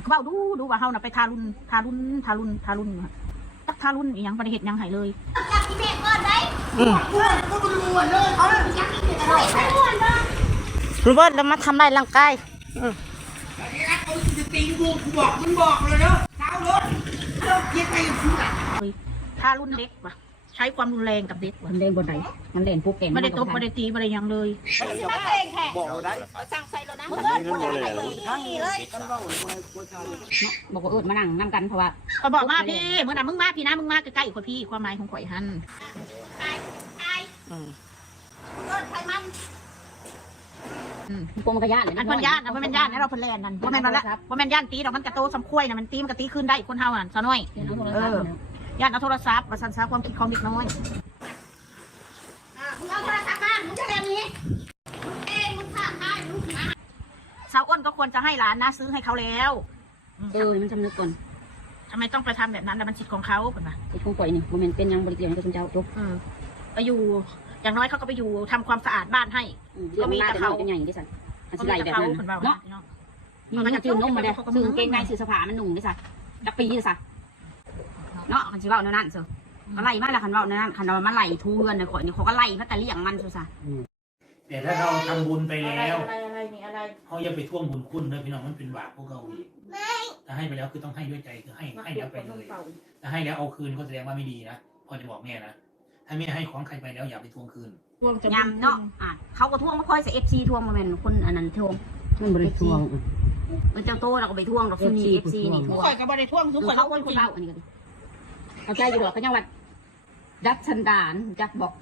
เขาบอกดูว่าเฮาน่ะไปทารุณอีหยังบ่ได้เฮ็ดหยังให้เลยจับอีเด็กก่อนได้ก็มันล้วนเลยเอาจับอีเด็กก่อนได้ล้วนเลยรู้บ่แล้วมาทำลายร่างกายเอาจะตีกูบอกมึงบอกเลยเนาะเช้ารถเลิกเย็นไปกูอ่ะทารุณเด็กว่ะใช้ความรุนแรงกับเด็กว่ะมันเล่นบนไหนมันเล่นพวกแกไม่ได้ตบไม่ได้ตีไม่ได้ยังเลยบอกได้สั่งใส่แล้วนะบอกว่ามานั่งน้ำกันเพราะว่าเขาบอกมาพี่เมื่อไหร่มึงมาพี่นะมึงมาใกล้ๆคนพี่ความหมายของข่อยหันปมกระยานอันพันย่านพันย่านนี่เราพันแลนนั่นว่าแม่นละว่าแม่นย่านตีดอกมันกระโตสำคุ้ยนะมันตีมันกระตีขึ้นได้คนเฮาอ่ะซะน้อยย่านเอาโทรศัพท์ประสันซาความคิดของเด็กน้อยมึงเอาโทรศัพท์มามึงจะเรียนนี้มึงข้ามได้ลูกนะสาวอ้นก็ควรจะให้หลานนะซื้อให้เขาแล้วมันจำนึกก่อนทำไมต้องไปทำแบบนั้นแต่มันสิทธิ์ของเขาเป็นปะสิทธิ์ของข่อยนี่โมเมนต์เป็นยังบริเกียรติกับเจ้าจบไปอยู่อย่างน้อยเขาก็ไปอยู่ทำความสะอาดบ้านให้ก็มีแต่เขาใหญ่ดิสันมันสิไหลแบบนั้นเนาะมันจะจืดนุ่มมาเลยซื้อเกงในซื้อเสื้อผ้ามันหนุ่มดิสันดักปีดิสันเนาะคันสิเว้านั่นเถอะเขาไล่มาแล้วคันเว้านั่นคันเรามาไล่ทูเงินในข่อยนี่เขาก็ไล่เพราะแต่เลี้ยงมันสุดซะแต่ถ้าเราทำบุญไปแล้วเขาอย่าไปท่วงบุญคุณเลยพี่น้องมันเป็นบาปพวกเราอีกถ้าให้ไปแล้วคือต้องให้ด้วยใจคือให้แล้วไปเลยถ้าให้แล้วเอาคืนก็แสดงว่าไม่ดีนะพ่อจะบอกแม่นะถ้าแม่ให้ของใครไปแล้วอย่าไปทวงคืนยำเนาะเขาก็ท่วงไม่ค่อยใส่FCท่วงมาเป็นคนอันนั้นท่วงมันบริท่วงเจ้าโตเราก็ไปท่วงเราซุนี FC นี่ท่วงข่อยกับบริท่วงทุกคนเขาคนเล่าอันนี้ก็เอาใจอยู่หรอกเขายังว่าดัชชันดานจักบอก